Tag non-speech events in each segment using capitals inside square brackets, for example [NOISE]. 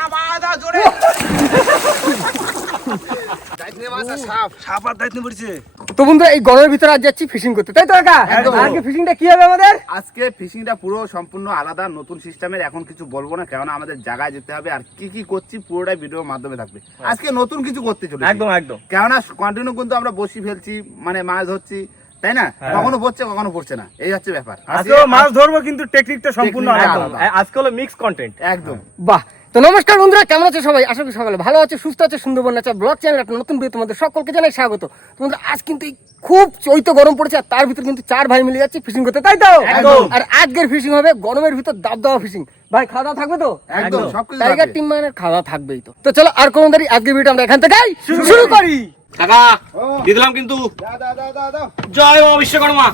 টানা বাঁধা জোরে। দায়িত্ব নিয়ে মাছ আর সাপ সাপ আর দায়িত্ব পড়ছে। তো বন্ধুরা এই গরমের ভিতরে আজ যাচ্ছি ফিশিং করতে। তাই তো কাকা? আজকে ফিশিংটা কি হবে আমাদের? আজকে ফিশিংটা পুরো সম্পূর্ণ আলাদা নতুন সিস্টেমের এখন কিছু বলব না কেননা আমাদের জায়গায় যেতে হবে। আর কি কি করছি পুরোটাই ভিডিওর মাধ্যমে থাকবে। আজকে নতুন কিছু করতে চলে একদম একদম। কেননা কন্টিনিউ কিন্তু আমরা বসি ফেলছি মানে মাছ ধরছি তাই না? কখনো পড়ছে কখনো পড়ছে না। এই হচ্ছে ব্যাপার। আজকেও মাছ ধরবো কিন্তু টেকনিকটা সম্পূর্ণ আলাদা। আজকে হলো মিক্স কন্টেন্ট একদম। বাহ। তো নমস্কার বন্ধুরা কেমন আছে সবাই? আশা করি সকালে ভালো আছে সুস্থ আছে সুন্দরবন আছে। ব্লগ চ্যানেল একটা নতুন ভিডিও তোমাদের সকলকে জানাই স্বাগত। তোমাদের আজ কিন্তু খুব চৈত গরম পড়েছে আর তার ভিতর কিন্তু চার ভাই মিলে যাচ্ছে ফিশিং করতে তাই তো। আর আজকের ফিশিং হবে গরমের ভিতর দাব দাওয়া ফিশিং ভাই খাওয়া থাকবে তো? একদম টাইগার টিম মানে খাওয়া থাকবেই তো। তো চলো আর কোন দাঁড়ি আজকের ভিডিও আমরা এখান থেকে শুরু করি। কাকা দিয়ে দিলাম কিন্তু। জয় বিশ্বকর্মা।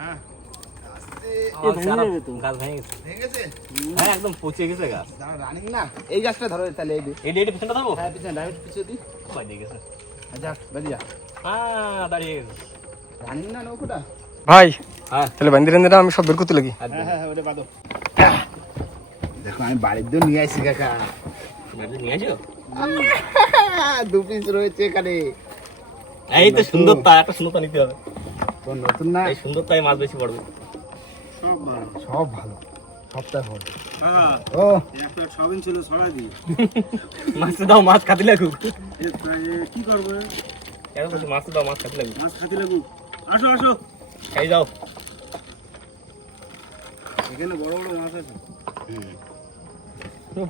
হ্যাঁ। আস্তে গেছে হ্যাঁ একদম পচে গেছে গাছ। রানিং না? এই গাছটা ধরো তাহলে এই এই পিছনটা ধরবো? হ্যাঁ পিছনে ডাইরেক্ট দিই গেছে। হ্যাঁ ভাই হ্যাঁ। তাহলে বান্দিরেন্দ্রটা আমি সব বের করতে লাগি। হ্যাঁ হ্যাঁ দেখো আমি বাড়ির দিয়ে নিয়ে আসি? কাকা দু পিস রয়েছে এখানে। এই তো সুন্দর সুন্দরতা একটা সুন্দরতা নিতে হবে। তো নতুন না? এই সুন্দরতায় মাছ বেশি পড়বে। সব ভালো। সবটাই ভালো হ্যাঁ ও। সবিন ছিল ছড়া দি [LAUGHS] মাছ দাও মাছ খাতে লাগুক। কি করব কেন বলছি মাছ দাও মাছ খাতে লাগুক। মাছ খাতে লাগুক। আসো আসো। খাই যাও। এখানে বড় বড় মাছ আছে। ও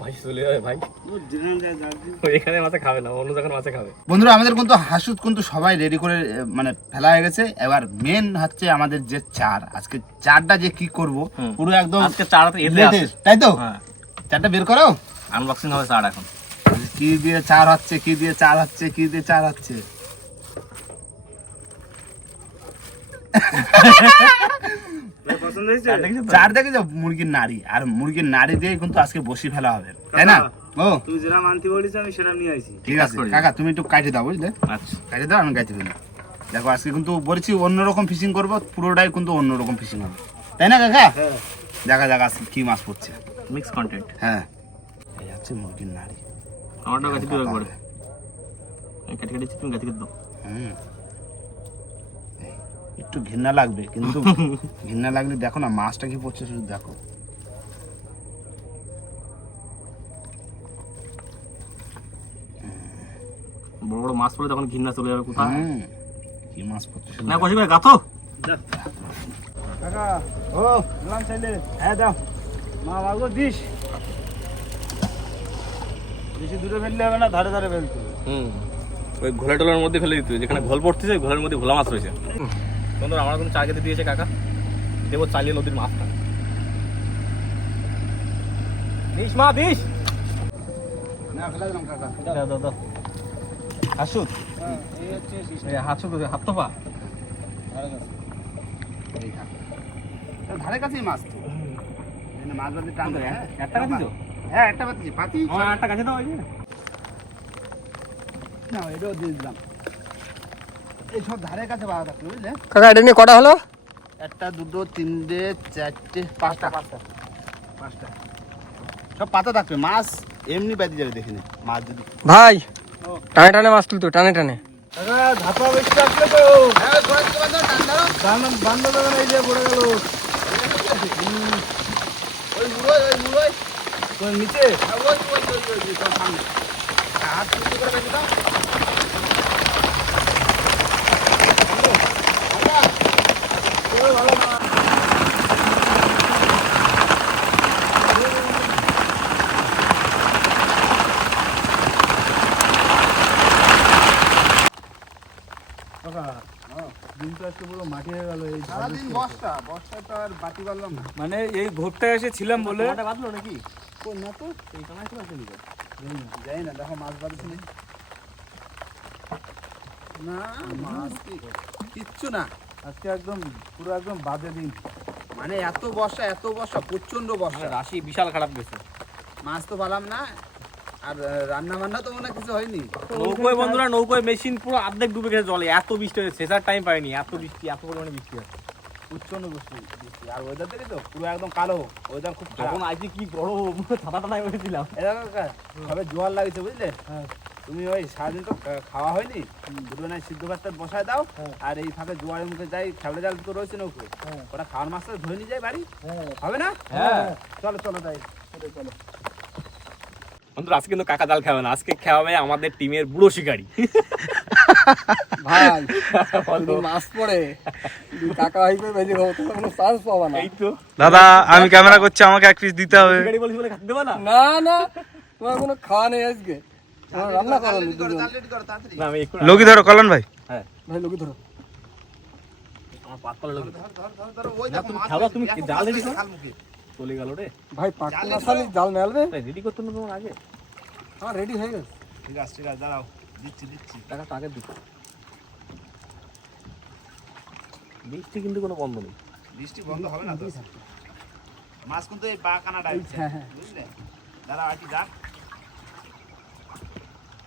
ভাই চলে যাবে ভাই। ও যেখানে যায় যার ও এখানে মাছে খাবে না অন্য জায়গায় মাছে খাবে। বন্ধুরা আমাদের কিন্তু হাসুদ কিন্তু সবাই রেডি করে মানে ফেলা হয়ে গেছে। এবার মেন হচ্ছে আমাদের যে চার। আজকে চারটা যে কি করব পুরো একদম আজকে এলে তাই তো? হ্যাঁ। চারটা বের করো। আনবক্সিং হবে চার এখন। কি দিয়ে চার হচ্ছে কি দিয়ে চার হচ্ছে কি দিয়ে চার হচ্ছে? [LAUGHS] চার দেখে যাও মুরগির নাড়ি। আর মুরগির নাড়ি দিয়ে কিন্তু আজকে বসি ফেলা হবে। তাই না? ও। তুই যেটা মানতে বলিস আমি সেটা নিয়ে আইছি ঠিক আছে। কাকা তুমি একটু কাটে দাও বুঝলে? আচ্ছা। কাটে দাও আমি কাটে ফেলি দেখো আজকে কিন্তু বলছি অন্যরকম ফিশিং করব পুরোটাই কিন্তু অন্যরকম ফিশিং হবে। তাই না কাকা? হ্যাঁ। দেখা যাক আজকে কি মাছ পড়ছে। মিক্স কন্টেন্ট হ্যাঁ। এই হচ্ছে মুরগির নাড়ি। আমারটাও গাছে দিও একবারে আমি কেটে কেটে চিকেন গাছে দাও। হুম। একটু ঘৃণা লাগবে কিন্তু [LAUGHS] ঘৃণা লাগলে দেখো না মাছটা কি পড়ছে শুধু দেখো। বড় বড় মাছ পড়লে তখন ঘিন্না চলে যাবে কোথায়? কি মাছ পড়ছে না কষি করে গাথো কাকা ও দিলাম চাইলে হ্যাঁ দাও। মা বাবু দিস। বেশি দূরে ফেললে হবে না ধারে ধারে ফেলতে হুম। ওই ঘোলা টোলার মধ্যে ফেলে দিতে যেখানে ঘোল পড়তেছে ঘোলের মধ্যে ঘোলা মাছ রয়েছে। বন্ধুরা আমার কোনো চা খেতে দিয়েছে কাকা। দেবো চালিয়ে নদীর মাছটা। দিস মা দিস। হ্যাঁ হাত তো পা ধারে কাছেই মাছ তো। মাছ বাদে টান দেয় হ্যাঁ? একটা কাছে তো হ্যাঁ একটা পাতি পাতি আটটা কাছে দাও ওই না এটাও দিয়ে দিলাম। এই সব ধারে কাছে বাধা থাকবে বুঝলে? কাকা এটা নিয়ে কটা হলো? একটা দুটো তিনটে চারটে পাঁচটা। পাঁচটা। পাঁচটা। সব পাতা থাকবে। মাছ এমনি বেঁধে যাবে দেখিনি মাছ যদি ভাই টানে টানে মাছ তুলতো টানে টানে ধাপা বেশি আসলে তো। বান্ধব বান্ধব দেবেন এই যে পড়ে গেল। ওই মুড়োই ওই মুড়োই তোর নিচে? হ্যাঁ, হাত করে বেঁধে দাও কাকা দিন তো আজকে পুরো মাটি হয়ে গেল এই সারাদিন বর্ষা বর্ষায় তো আর বাতি পারলাম না। মানে এই ঘোরটায় এসে ছিলাম বলে বাঁধলো নাকি? কই না তো। এই কানায় ছিল আসলে যাই না। দেখো মাছ বাড়িতে নেই না মাছ কিচ্ছু না। আজকে একদম পুরো একদম বাজে দিন। মানে এত বর্ষা এত বর্ষা প্রচণ্ড বর্ষা। রাশি বিশাল খারাপ গেছে। মাছ তো পালাম না আর রান্না বান্না তো মনে কিছু হয়নি। নৌকোয় বন্ধুরা নৌকোয় মেশিন পুরো অর্ধেক ডুবে গেছে জলে। এত বৃষ্টি হয়েছে শেষার টাইম পাইনি। এত বৃষ্টি এত পরিমাণে বৃষ্টি হচ্ছে প্রচণ্ড বৃষ্টি বৃষ্টি। আর ওয়েদার তো? পুরো একদম কালো। ওয়েদার খুব আজকে কি বড় ছাতা টানায় উঠেছিলাম সবে জোয়ার লাগিয়েছে বুঝলে? হ্যাঁ। তুমি ওই সারাদিন তো খাওয়া হয়নি? দুটো না সিদ্ধ ভাতটা বসায় দাও হ্যাঁ। আর এই ফাঁকে জোয়ারের মুখে যাই খেবড়ে জাল তো রয়েছে নৌকো হ্যাঁ। ওরা খাওয়ার মাছটা ধরে নিয়ে যায় বাড়ি? হবে না? হ্যাঁ। চলো চলো তাই চলো। বন্ধুরা আজকে কিন্তু কাকা জাল খাবে না। আজকে খাওয়াবে আমাদের টিমের বুড়ো শিকারি। ভাই [LAUGHS] যদি মাছ পড়ে কাকা ভাই খাব কোনো চান্স পাবা না। এই তো। দাদা আমি ক্যামেরা করছি আমাকে এক পিস দিতে হবে। শিকারি বলিস বলে খাতে না? না না তোমার কোনো খাওয়া নেই আজকে। রান্না করো তাড়াতাড়ি করো তাড়াতাড়ি। না আমি একটু লগি ধরো কলন ভাই। ভাই লোকে ধরো। আমার পাত পালা লোক ধর ধর ধর ওই দেখো তুমি খাবা, তুমি জাল মাছ চলে গেল রে। ভাই পাক্কা জালে না খালি জাল মেলবে রেডি করতে না তোমার আগে? আমার রেডি হয়ে গেছে। ঠিক আছে ঠিক আছে দাঁড়াও। দিচ্ছি দিচ্ছি। টাকা আগে দিচ্ছি বৃষ্টি কিন্তু কোনো বন্ধ নেই। বৃষ্টি বন্ধ হবে না তো? মাছ কিন্তু এই বাকানা ডাইছে হ্যাঁ, হ্যাঁ। বুঝলে? দাঁড়াও আর কি যাক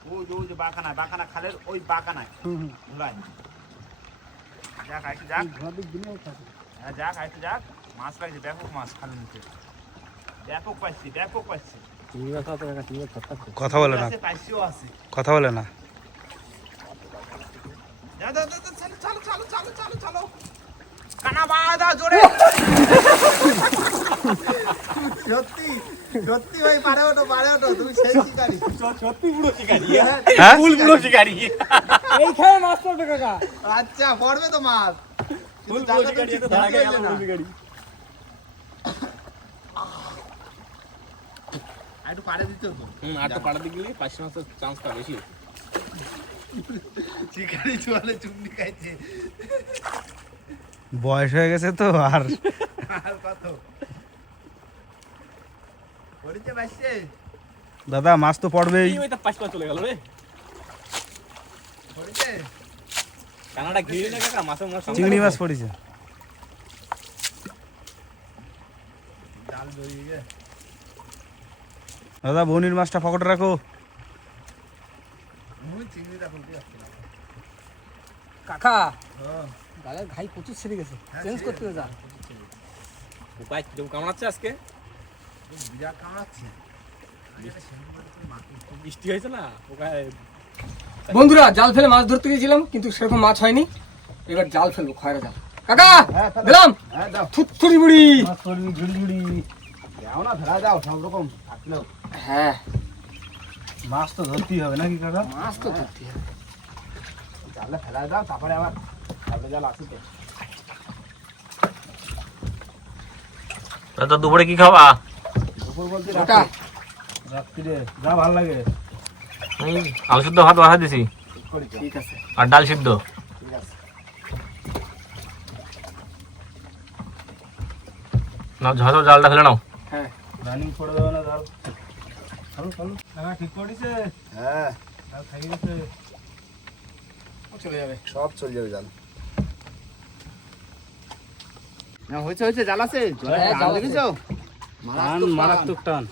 ওই যে ওই যে বাকানা বাকানা খালের ওই বাকানায়। হুম হুম। ধুলাই যাক আর কি যাক। হ্যাঁ যাক আর কি যাক। মাছ লাগছে ব্যাপক মাছ খালের মুখে। ব্যাপক পাইছি ব্যাপক পাইছি কথা বলে না। কথা বলে না। সত্যি সত্যি ভাই পারে ওঠো পারে ওঠো তুমি সেই শিকারি। সত্যি বুড়ো শিকারি। হ্যাঁ। ফুল বুড়ো শিকারি। এই খেয়ে মাছ পড়বে কাকা। আচ্ছা পড়বে তো মাছ। ফুল বুড়ো শিকারি তো ধরা গেল বুড়ো শিকারি। আর একটু পাড়ে দিতে হতো। হুম আর তো পাড়া দিকে পাঁচশো মাছের চান্সটা বেশি। চলে চুমনি খাইছে। বয়স হয়ে গেছে তো আর আর কত? পড়েছে বাইসে দাদা মাছ তো পড়বেই। এই ওই তো পাঁচ মাস চলে গেল রে। পড়েছে? কানাডা ঘিরে না কাকা মাছের মাছ চিংড়ি মাছ পড়েছে। জাল দাদা বনির মাছটা পকেটে রাখো। কাকা হ্যাঁ। গালের ঘাই প্রচুর ছেড়ে গেছে। হ্যাঁ, চেঞ্জ করতে হবে যা। উপায় কীরকম কেমন আছে আজকে? বিরাট কামড়াচ্ছে। বৃষ্টি হয়েছে না? ওখানে বন্ধুরা জাল ফেলে মাছ ধরতে গেছিলাম কিন্তু সেরকম মাছ হয়নি। এবার জাল ফেলব খয়রা জাল। কাকা দিলাম হ্যাঁ দাও থুতথুরি বুড়ি মাছ যাও না ফেলা যাও সব রকম। থাকলেও। হ্যাঁ। মাছ তো ধরতেই হবে নাকি কাকা? মাছ তো ধরতে হবে। জালে ফেলা দাও তারপরে আবার তারপরে জাল আসি তো দুপুরে কি খাওয়া দুপুর বলতে ওটা রাত্রিরে যা ভালো লাগে। আলু সিদ্ধ ভাত বাসা দিছি। ঠিক আছে। আর ডাল সিদ্ধ। ঠিক আছে। না জালটা ফেলে নাও। হ্যাঁ। রানিং করে দেবে না জাল চলো খালো। কাকা ঠিক করেছে হ্যাঁ। জাল থাকি গেছে চলে যাবে। সব চলে যাবে জাল। না হয়েছে হয়েছে জাল আছে। হ্যাঁ, জাল দেখেছ? মারাত্মক টান।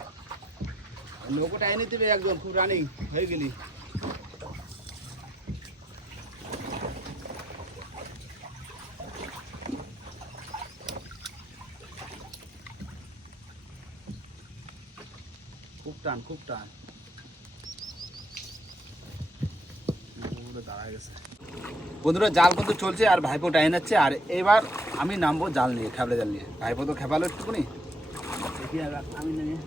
নৌকোটা এনে দেবে একদম খুব রানিং হয়ে গেলি। টান খুব টান। গেছে বন্ধুরা জাল কিন্তু চলছে আর ভাইপো টাইন যাচ্ছে। আর এবার আমি নামবো জাল নিয়ে খেবলে জাল নিয়ে। ভাইপো তো খেপালো একটুকুনি। দেখি আমি নিয়ে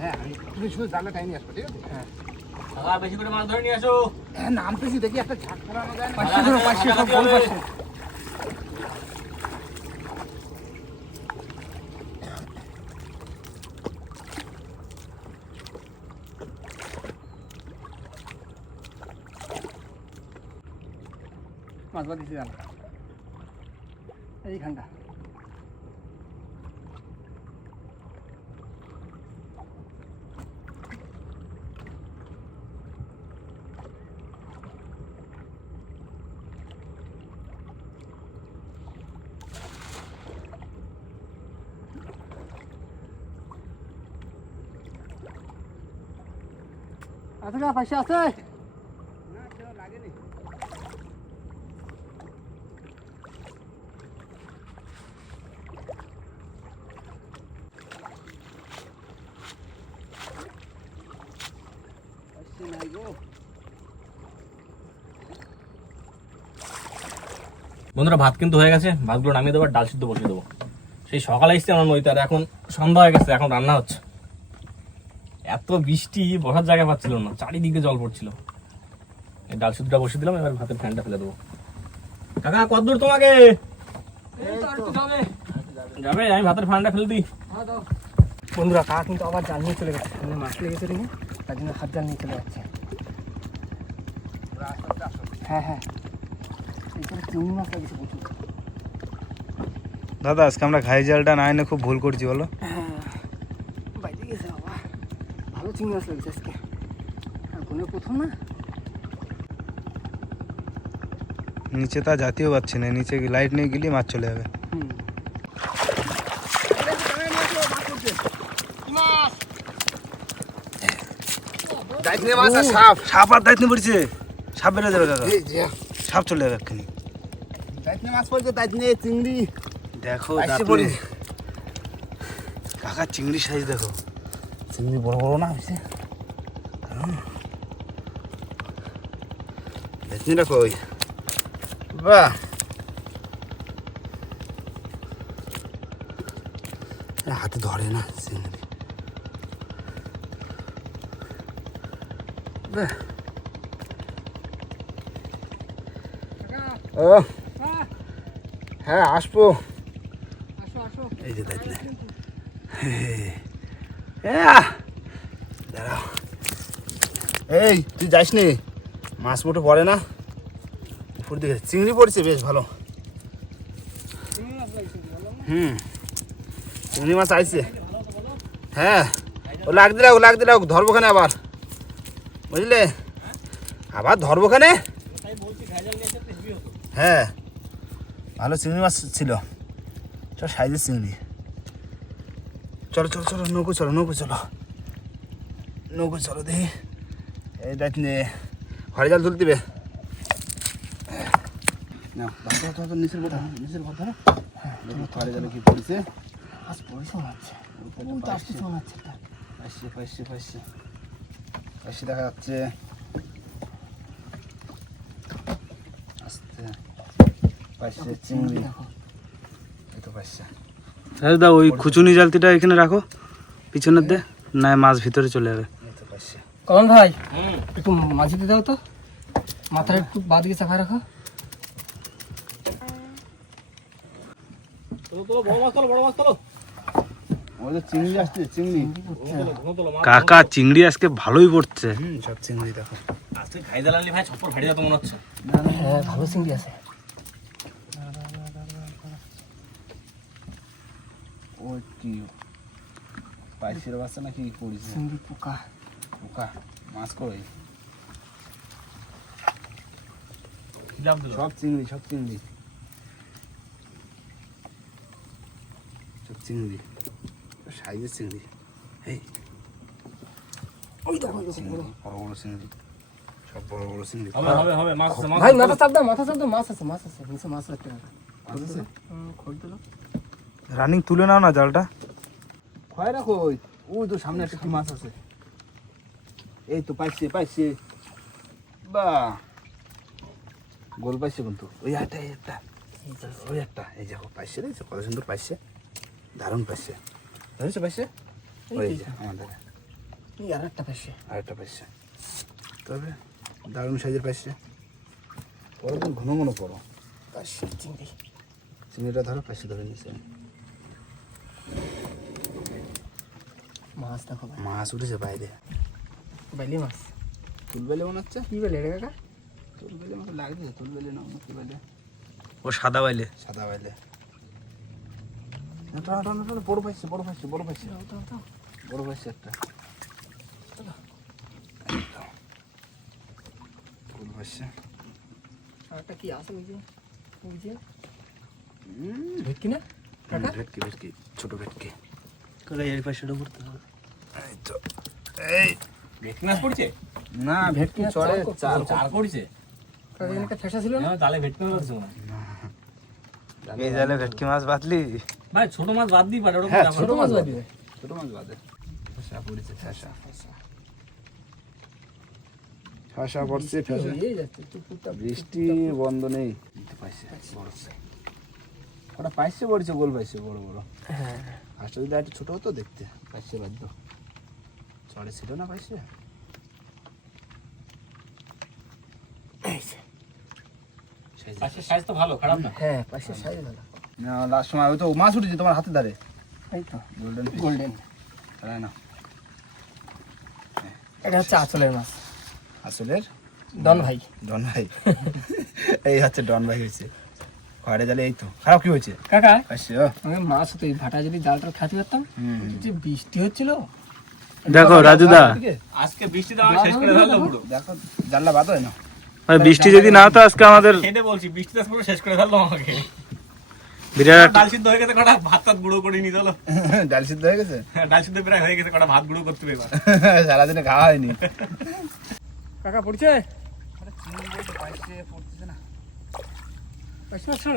হ্যাঁ আমি তুমি শুধু জালে টাইম আসব ঠিক আছে? হ্যাঁ। বেশি করে মাছ ধরে নিয়ে আসো। হ্যাঁ নামতেছি দেখি একটা ঝাঁক পড়ানো যায় না পাঁচশো পাঁচশো ধরো, পাঁচশো পাঁচশো সব গোল হবে। পাঁচশো মাছ বাঁধিয়েছি জাল এইখানটা আছে না পয়সা আছে বন্ধুরা ভাত কিন্তু হয়ে গেছে। ভাতগুলো নামিয়ে দেবো ডাল সিদ্ধ বসিয়ে দেবো। সেই সকালে এসছি আমার নদীতে আর এখন সন্ধ্যা হয়ে গেছে এখন রান্না হচ্ছে। এত বৃষ্টি বসার জায়গা পাচ্ছিল না চারিদিকে জল পড়ছিল। এই ডাল সিদ্ধটা বসিয়ে দিলাম এবার ভাতের ফ্যানটা ফেলে দেবো। কাকা কত দূর তোমাকে? যাবে আমি ভাতের ফ্যানটা ফেলে দিই। বন্ধুরা কাকা কিন্তু আবার জাল নিয়ে চলে গেছে। সামনে মাছ লেগেছে তার জন্য হাত জাল নিয়ে চলে যাচ্ছে। হ্যাঁ হ্যাঁ এখানে চিংড়ি মাছ লেগেছে প্রচুর দাদা আজকে আমরা ঘাই জালটা না এনে খুব ভুল করছি বলো। বাইরে গেছে বাবা। ভালো চিংড়ি মাছ লেগেছে আজকে। আর কোনো প্রথম না। নিচে তা জাতীয় পাচ্ছি না নিচে লাইট নিয়ে গেলে মাছ চলে যাবে। সাপ। সাপ আর দায়িত্ব পড়ছে। সাপ বেড়ে যাবে কাকা সাপ চলে যাবে এক্ষুনি। মাছ পড়ছে দায়িত্ব নিয়ে চিংড়ি। দেখো পড়ি। কাকা চিংড়ি সাইজ দেখো। চিংড়ি বড় বড় না হয়েছে। দায়িত্বটা কই বাহ। এ, হাতে ধরে না চিংড়ি। বাহ। হ্যাঁ আসব। আসো আসো এই যে দায়িত্ব দাঁড়াও। এই, তুই যাস নি মাছ মোটে পড়ে না? উপর দিকে চিংড়ি পড়ছে, বেশ ভালো। হুম। চিংড়ি মাছ আইছে। হ্যাঁ। ও লাগ দিলাও লাগ দিলাও ধরবো খানে আবার। বুঝলে? আবার ধরবো খানে হ্যাঁ ভালো চিংড়ি মাছ ছিল। চল সাইজের চিংড়ি। চলো চলো চলো নৌকো চলো নৌকো চলো। নৌকো চলো দেখি। এই দেখ ঘরে জাল তুলতে দিবে? না নিচের কথা নিচের কথা। দেখি ঘরে জালে কি পড়েছে? আজ পয়সা মারছে পাইছে পাইছে পাইছে। পাইছে দেখা যাচ্ছে। দাদা ওই খুচুনি জালতিটা এখানে রাখো। পিছনের দে না মাছ ভিতরে চলে যাবে। কমন ভাই একটু মাঝে দিয়ে দাও তো। মাথাটা একটু বাদ দিকে চাপা রাখো। কাকা চিংড়ি আজকে ভালোই পড়ছে। সব চিংড়ি দেখো। আজকে খাই জ্বালালি ভাই ছপ্পর ফাটে যেত মনে হচ্ছে। হ্যাঁ ভালো চিংড়ি আছে। ওই কি পাইসের বাচ্চা নাকি পড়েছে চিংড়ি পোকা। পোকা মাছ কই? সব চিংড়ি সব চিংড়ি। সব চিংড়ি সাইজের চিংড়ি। এই ওই দেখো বড় বড় চিংড়ি। সব বড় বড় চিংড়ি হবে হবে হবে মাছ আছে মাছ ভাই আছে। মাথা চাপ দাও মাথা চাপ দাও মাছ আছে মাছ আছে নিচে মাছ রাখতে হবে রানিং তুলে নাও না জালটা। খয় রাখো ওই ওই তো সামনে একটা কি মাছ আছে। এই তো পাইছে পাইছে। বা গোল পাইছে কিন্তু। ওই একটা এই একটা। ওই একটা এই দেখো পাইছে দেখছ কত সুন্দর পাইছে। দারুণ পাইছে। ধরেছো পাইছে? ওই যে আমাদের। এই আর একটা পাশে আরেকটা পাইছে। তবে দারুণ সাইজের পাইছে। পরে তুমি ঘন ঘন করো পাশে চিংড়ি। চিংড়িটা ধরো পাইছে ধরে নিয়েছে মাছ দেখো মাছ উঠেছে বাইরে। বাইলি মাছ। তুলবেলে মনে হচ্ছে? কি বলে রে কাকা? তুলবেলে মতো লাগছে তুলবেলে না কি বেলে। ও সাদা বাইলে সাদা টানো, বড় পাইছে বড় পাইছে বড় পাইছে। বড় পাইছে একটা এই তো। বড় পাইছে আর একটা কি আছে ওই যে ওই যে হুম, ভেটকি না ভেটকি ভেটকি ছোট ভেটকি করে এই পাশেটা পড়তে হবে এই তো এই ভেটকি মাছ পড়ছে না ভেটকি চড়ে চার চার পড়ছে কাকা এখানে একটা ফেসা ছিল না তাহলে ভেটকি মাছ পড়ছে এই জালে ভেটকি মাছ বাতলি ভাই ছোট মাছ বাদ দিই পারে ওরকম ছোট মাছ বাদি ছোট মাছ বাদে ফেসা পড়েছে ফেসা ফেসা বৃষ্টি বন্ধ নেই। পাইছে ওটা পাইছে পড়ছে গোল পাইছে বড় বড়। হ্যাঁ। ফার্স্টে যদি একটু ছোট হতো দেখতে পাইছে বাধ্য। চড়ে ছিল না পাইছে? পাশের সাইজ তো ভালো খারাপ না? হ্যাঁ সাইজ ভালো। না লাস্ট সময় ওই তো মাছ উঠেছে তোমার হাতে ধারে। এই তো গোল্ডেন গোল্ডেন তাই না। এটা হচ্ছে আঁচলের মাছ। আসলের? ডন ভাই। ডন ভাই। এই হচ্ছে ডন ভাই হয়েছে। খড়ে জালে এই তো। খারাপ কি হয়েছে? কাকা ও। আমি মাছ হতো এই ভাটা যদি জালটা খাতে পারতাম যে বৃষ্টি হচ্ছিল দেখো রাজুদা। আজকে বৃষ্টিতে আমাকে শেষ করে ফেলল পুরো। দেখো জানলা বাদ হয় না। বৃষ্টি যদি না হতো আজকে আমাদের সেটা বলছি বৃষ্টিতে পুরো শেষ করে ফেলল আমাকে। বিরাট ডাল সিদ্ধ হয়ে গেছে কটা ভাত টাত গুঁড়ো করে নিয়ে চলো। ডাল সিদ্ধ হয়ে গেছে? ডাল সিদ্ধ প্রায় হয়ে গেছে কটা ভাত গুঁড়ো করতে হবে সারাদিনে খাওয়া হয়নি। কাকা পড়ছে?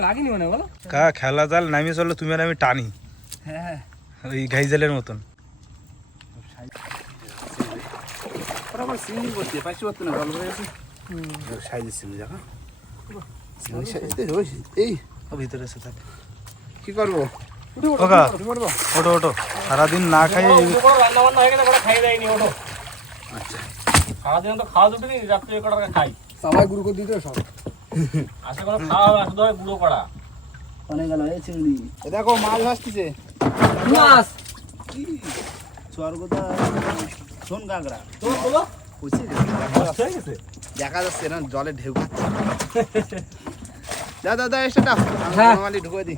লাগেনি মানে বলো? কা খেলা জাল নামিয়ে চলো তুমি আর আমি টানি। হ্যাঁ ওই ঘাই জালের মতন। হয়ে কি করব? ওটো ওটো সারাদিন না খাই রান্না বান্না হয়ে গেছে খাই দেয়নি ওটো সারাদিন তো খাওয়া দুটো রাত্রে কটা খাই। সবাই গুরু করে দিতে সব। আসলে কোনো খাওয়া হবে আসলে হয় গুঁড়ো করা। অনেক গেল এই চিংড়ি। এ দেখো মাছ ভাসতেছে। মাছ। স্বর্গদা শোন কাঁকড়া তো বলো। দেখা যাচ্ছে না জলে ঢেউ দাদা দাদা এসে দাও আমি ঢুকে দিই।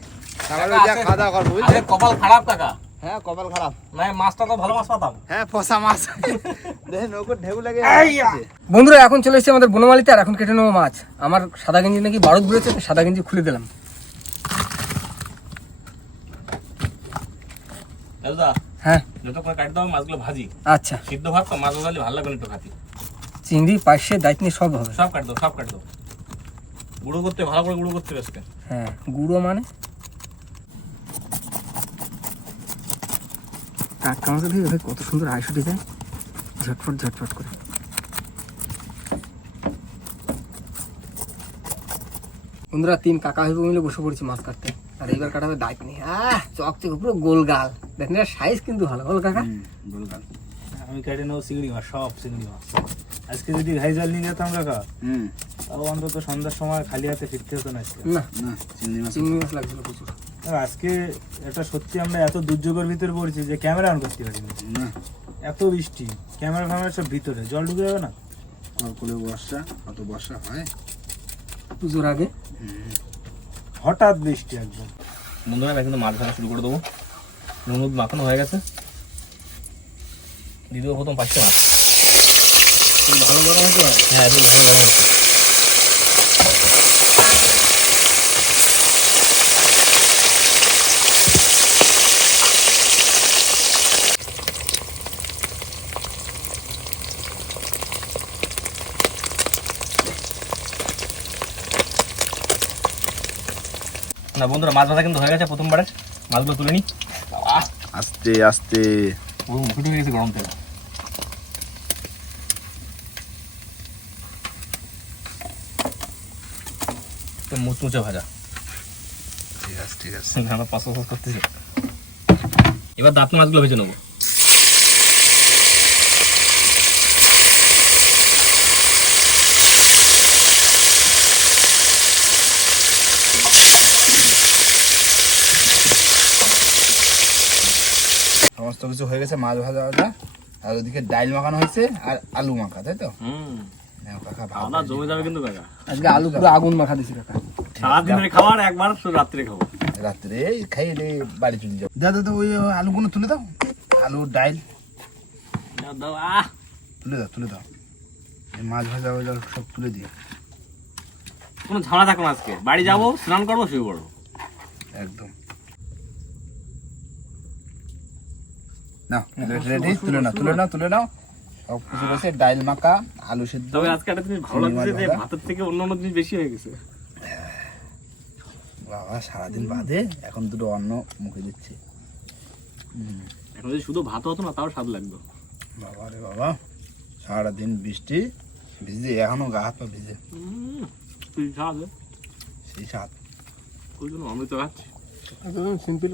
যা খাওয়া দাওয়া করব কপাল খারাপ কাকা। হ্যাঁ কপাল খারাপ। না মাছটা তো ভালো মাছ পাতাম। হ্যাঁ ফসা মাছ। দেখে নৌকো ঢেউ লাগে। বন্ধুরা এখন চলে এসেছি আমাদের বনমালিতে আর এখন কেটে নেব মাছ। আমার সাদা গেঞ্জি নাকি বারুদ বেরোচ্ছে সাদা গেঞ্জি খুলে দিলাম। দাদা হ্যাঁ। যত করে কাটি দাও মাছগুলো ভাজি। আচ্ছা। সিদ্ধ ভাত তো মাছ ভাজলে ভালো লাগবে না একটু খাতি চিংড়ি পাশে দায়িত্ব নিয়ে সব হবে। সব কাটি দাও সব কাটি দাও গুঁড়ো করতে ভালো করে গুঁড়ো করতে হবে আজকে। হ্যাঁ গুঁড়ো মানে? টাটকা মাছ দেখে ভাই কত সুন্দর যায় ঝটফট ঝটফট করে। বন্ধুরা তিন কাকা হইব মিলে বসে পড়েছি মাছ কাটতে। আর এইবার কাটাবে দায়িত্ব নেই। আহ চকচক পুরো গোল গাল। দেখেন সাইজ কিন্তু ভালো। বল কাকা। আমি কেটে নেব চিংড়ি মাছ সব চিংড়ি মাছ। আজকে যদি ঘাই জাল নিয়ে যেতাম কাকা হুম। তাও অন্তত সন্ধ্যার সময় খালি হাতে ফিরতে হতো না আজকে। না। চিংড়ি মাছ চিংড়ি মাছ লাগছিল প্রচুর। আজকে এটা সত্যি আমরা এত দুর্যোগের ভিতরে পড়ছি যে ক্যামেরা অন করতে পারিনি। না। এত বৃষ্টি ক্যামেরা ফ্যামেরা সব ভিতরে। জল ঢুকে যাবে না? কলকলে বর্ষা কত বর্ষা হয়? পুজোর আগে? হঠাৎ বৃষ্টি একদম। বন্ধুরা কিন্তু মাছ ভাজা শুরু করে দেবো। নুন হলুদ মাখানো হয়ে গেছে। দিয়ে প্রথম পাঁচটা মাছ ভালো গরম হয়েছে? হ্যাঁ ভালো গরম হচ্ছে না বন্ধুরা মাছ ভাজা কিন্তু হয়ে গেছে প্রথমবারে। মাছগুলো তুলে নি। আস্তে আস্তে। পুরো মুখে ঢুকে গেছে গরম তেল। মুচমুচে ভাজা। ঠিক আছে ঠিক আছে। আমরা পাঁচ পাঁচ করতেছি। এবার দাঁত মাছগুলো ভেজে নেব। কিছু হয়ে গেছে মাছ ভাজা ভাজা আর ওদিকে ডাইল মাখানো হয়েছে আর আলু মাখা তাই তো? হুম। নাও কাকা ভাত খাওয়া দাওয়া জমে যাবে কিন্তু কাকা। আজকে আলু পুরো আগুন মাখা দিছি কাকা। সারাদিনের খাবার একবার রাত্রে খাব। রাত্রে খাই রে বাড়ি চলে যাও দাদা তো ওই আলুগুলো তুলে দাও। আলু ডাইল। তুলে দাও তুলে দাও। মাছ ভাজা ভাজা সব তুলে দিও। কোনো ঝামেলা থাকো আজকে। বাড়ি যাব স্নান করব শুয়ে পড়ব। একদম। না রেডি তুলে নাও তুলে নাও তুলে নাও। সব কিছু রয়েছে ডাইল মাখা আলু সিদ্ধ তবে আজকে একটা জিনিস ভালো লাগছে যে ভাতের থেকে অন্য অন্য জিনিস বেশি হয়ে গেছে। বাবা সারাদিন বাদে এখন দুটো অন্ন মুখে দিচ্ছে। এখন যদি শুধু ভাত হতো না তাও স্বাদ লাগতো। বাবা রে বাবা সারাদিন বৃষ্টি ভিজে এখনও গা হাত পা ভিজে। তুই স্বাদ সেই স্বাদ। ওই জন্য অমৃত খাচ্ছি। একদম সিম্পল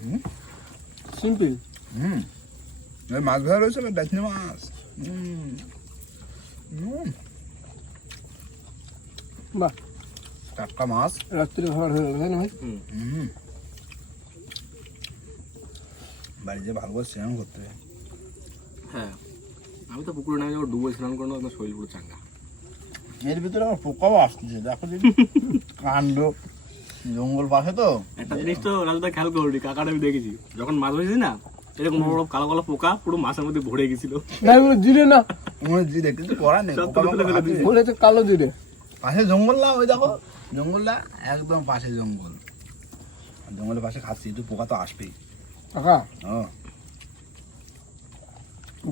হুম? সিম্পল হুম। ওই মাছ ভাজা রয়েছে না ডাচনি মাছ। হুম। হুম। বাহ। টাটকা মাছ। রাত্রে খাবার হয়ে গেল তাই না ভাই? হুম। বাড়িতে ভালো করে স্নান করতে হ্যাঁ। আমি তো পুকুরে নামে যাব ডুবে স্নান করব একদম শরীর পুরো চাঙ্গা। এর ভিতরে আমার পোকাও আসতেছে দেখো কাণ্ড। জঙ্গল পাশে তো। একটা জিনিস তো রাজুদা খেয়াল করি কাকাটা আমি দেখেছি। যখন মাছ হয়েছি না এরকম বড় কালো কালো পোকা পুরো মাছের মধ্যে ভরে গেছিল। না এগুলো জিরে না। মনে জি দেখতে কিছু করার নেই বলে তো কালো জিরে। পাশে জঙ্গল না ওই দেখো। জঙ্গলটা একদম পাশে জঙ্গল। জঙ্গলের পাশে খাচ্ছি একটু পোকা তো আসবেই। কাকা ও।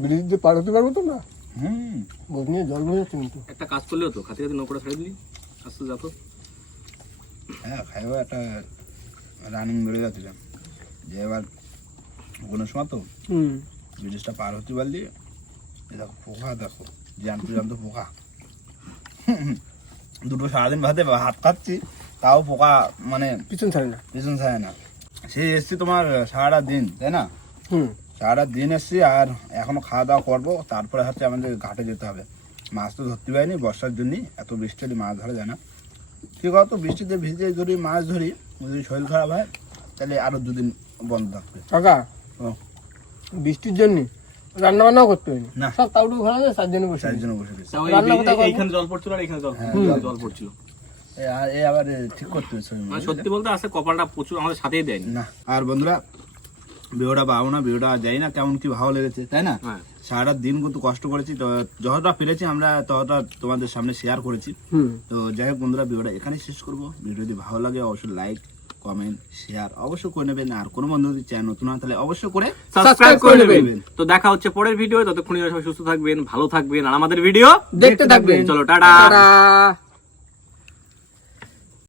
ব্রিজ দিয়ে পার হতে পারব তো না? হুম। বোধ নিয়ে জল হয়ে যাচ্ছে কিন্তু। একটা কাজ করলেও তো খাতে খাতে নৌকোটা ছেড়ে দিলি। আস্তে যত হ্যাঁ খাইবো একটা রানিং বেড়ে যাচ্ছিলাম। যে এবার সময় তো পার হতে পারলি দেখো পোকা দেখো জ্যান্ত জ্যান্ত পোকা দুটো সারাদিন ভাতে ভাত খাচ্ছি তাও পোকা মানে পিছন ছাড়ে না। পিছন ছায় না। সেই এসছি তোমার সারাটা দিন তাই না? সারাটা দিন এসছি আর এখনও খাওয়া দাওয়া করব তারপরে হচ্ছে আমাদের ঘাটে যেতে হবে। মাছ তো ধরতে পারিনি বর্ষার জন্য এত বৃষ্টি হলে মাছ ধরা যায় না। ঠিক আছে বৃষ্টিতে ভিজে যদি মাছ ধরি যদি শরীর খারাপ হয় তাহলে আরও দুদিন বন্ধ থাকবে। কাকা। বৃষ্টির জন্য রান্না বান্নাও করতে হয়নি। সব তাউটু বসে চার আছি। বসে গেছে। রান্না এই- এইখানে জল পড়ছিল আর এখানে জল হ্যাঁ, জল। জল পড়ছিল। আর- এ আবার ঠিক করতে হচ্ছে মানে সত্যি বলতে আসলে কপালটা প্রচুর আমাদের সাথেই দেয়নি না। আর বন্ধুরা ভিডিওটা পাবো না ভিডিওটা যাই না কেমন কি ভালো লেগেছে তাই না? হ্যাঁ। সারাটা দিন কিন্তু কষ্ট করেছি তো যতটা পেরেছি আমরা ততটা তোমাদের সামনে শেয়ার করেছি। তো যাই হোক বন্ধুরা ভিডিওটা এখানেই শেষ করব। ভিডিও যদি ভালো লাগে অবশ্যই লাইক কমেন্ট শেয়ার অবশ্যই করে নেবেন। আর কোনো বন্ধু যদি চ্যানেল নতুন হয় তাহলে অবশ্যই করে সাবস্ক্রাইব করে নেবেন। তো দেখা হচ্ছে পরের ভিডিও ততক্ষণ সবাই সুস্থ থাকবেন ভালো থাকবেন আর আমাদের ভিডিও দেখতে থাকবেন। চলো টাটা।